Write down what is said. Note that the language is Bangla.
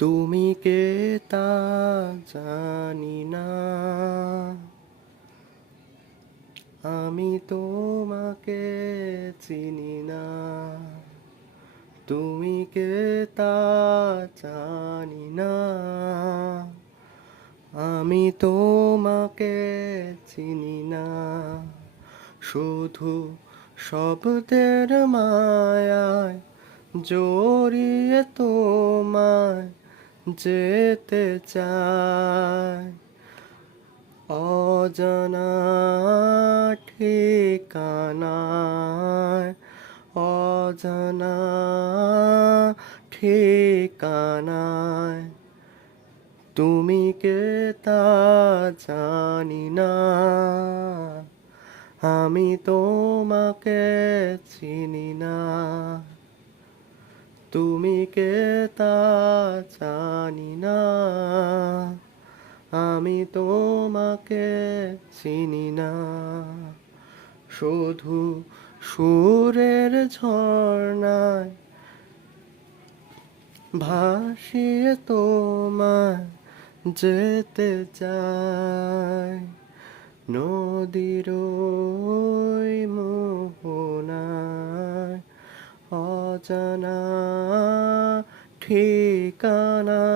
তুমি কে তা জানি না, আমি তোমাকে চিনি না। তুমি কে তা জানি না, আমি তোমাকে চিনি না। শুধু শব্দের মায়ায় জড়িয়ে তোমায় যেতে চাই। অজানা ঠিকানায়, অজানা ঠিকানায়, তুমি কে তা জানি না, আমি তোমাকে চিনি না। তুমি কে তা জানি না, আমি তোমাকে চিনি না। শুধু সুরের ঝর্ণায় ভাসিয়ে তোমায় যেতে চাই। নদীর ওই মোহনায়, অজানা ঠিকানায়,